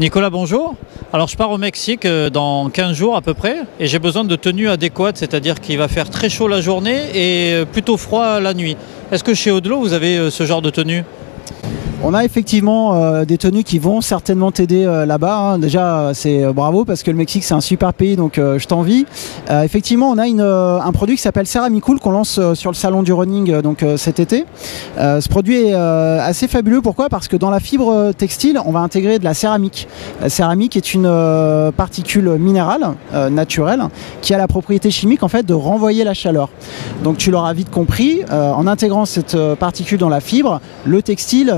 Nicolas, bonjour. Alors je pars au Mexique dans 15 jours à peu près et j'ai besoin de tenues adéquates, c'est-à-dire qu'il va faire très chaud la journée et plutôt froid la nuit. Est-ce que chez Audelo vous avez ce genre de tenue ? On a effectivement des tenues qui vont certainement t'aider là-bas, hein. Déjà, c'est bravo parce que le Mexique, c'est un super pays, donc je t'envie. Effectivement, on a un produit qui s'appelle Ceramicool qu'on lance sur le salon du running cet été. Ce produit est assez fabuleux. Pourquoi ? Parce que dans la fibre textile, on va intégrer de la céramique. La céramique est une particule minérale naturelle qui a la propriété chimique en fait de renvoyer la chaleur. Donc tu l'auras vite compris, en intégrant cette particule dans la fibre, le textile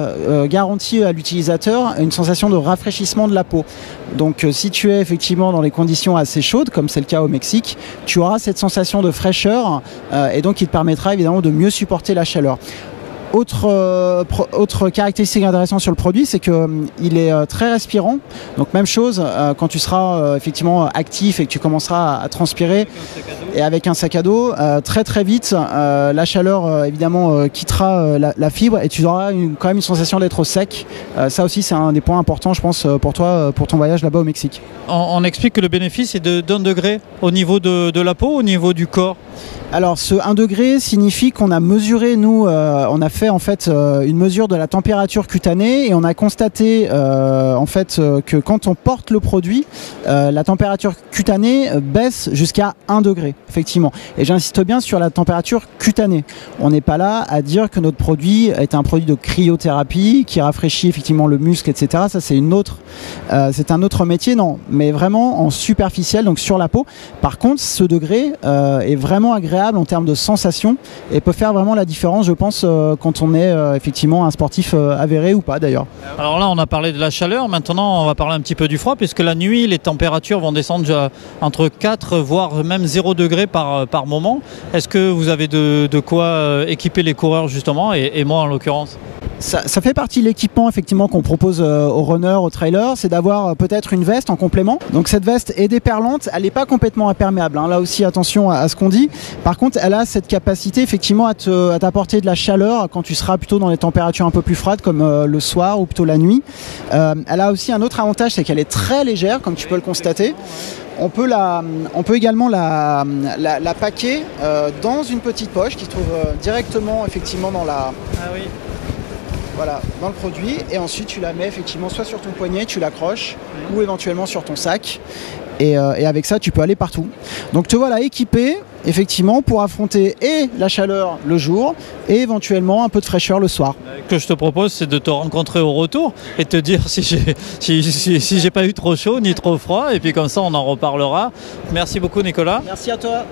garantit à l'utilisateur une sensation de rafraîchissement de la peau. Donc si tu es effectivement dans les conditions assez chaudes, comme c'est le cas au Mexique, tu auras cette sensation de fraîcheur et donc il te permettra évidemment de mieux supporter la chaleur. Autre caractéristique intéressante sur le produit, c'est qu'il est très respirant. Donc même chose, quand tu seras effectivement actif et que tu commenceras à transpirer et avec un sac à dos, très très vite, la chaleur évidemment quittera la fibre et tu auras quand même une sensation d'être au sec. Ça aussi c'est un des points importants je pense pour toi, pour ton voyage là-bas au Mexique. On explique que le bénéfice est d'1 degré au niveau de la peau, au niveau du corps. Alors ce 1 degré signifie qu'on a mesuré, nous, on a fait en fait une mesure de la température cutanée et on a constaté en fait que quand on porte le produit, la température cutanée baisse jusqu'à 1 degré, effectivement. Et j'insiste bien sur la température cutanée. On n'est pas là à dire que notre produit est un produit de cryothérapie qui rafraîchit effectivement le muscle, etc. Ça c'est c'est un autre métier, non, mais vraiment en superficiel, donc sur la peau. Par contre, ce degré est vraiment agréable en termes de sensation et peut faire vraiment la différence, je pense, quand on est effectivement un sportif avéré ou pas d'ailleurs. Alors là, on a parlé de la chaleur, maintenant on va parler un petit peu du froid, puisque la nuit, les températures vont descendre entre 4 voire même 0 degrés par moment. Est-ce que vous avez de quoi équiper les coureurs justement, et moi en l'occurrence ? Ça fait partie de l'équipement effectivement qu'on propose aux runners, aux trailers, c'est d'avoir peut-être une veste en complément. Donc cette veste est déperlante, elle n'est pas complètement imperméable, hein. Là aussi attention à ce qu'on dit. Par contre, elle a cette capacité effectivement à t'apporter de la chaleur quand tu seras plutôt dans les températures un peu plus froides comme le soir ou plutôt la nuit. Elle a aussi un autre avantage, c'est qu'elle est très légère comme tu peux le constater. On peut également la packer dans une petite poche qui se trouve directement effectivement dans la... Ah oui. Voilà, dans le produit, et ensuite tu la mets effectivement soit sur ton poignet, tu l'accroches, ou éventuellement sur ton sac, et avec ça tu peux aller partout. Donc te voilà équipé effectivement pour affronter et la chaleur le jour et éventuellement un peu de fraîcheur le soir. Ce que je te propose, c'est de te rencontrer au retour et te dire si j'ai pas eu trop chaud ni trop froid, et puis comme ça on en reparlera. Merci beaucoup Nicolas. Merci à toi.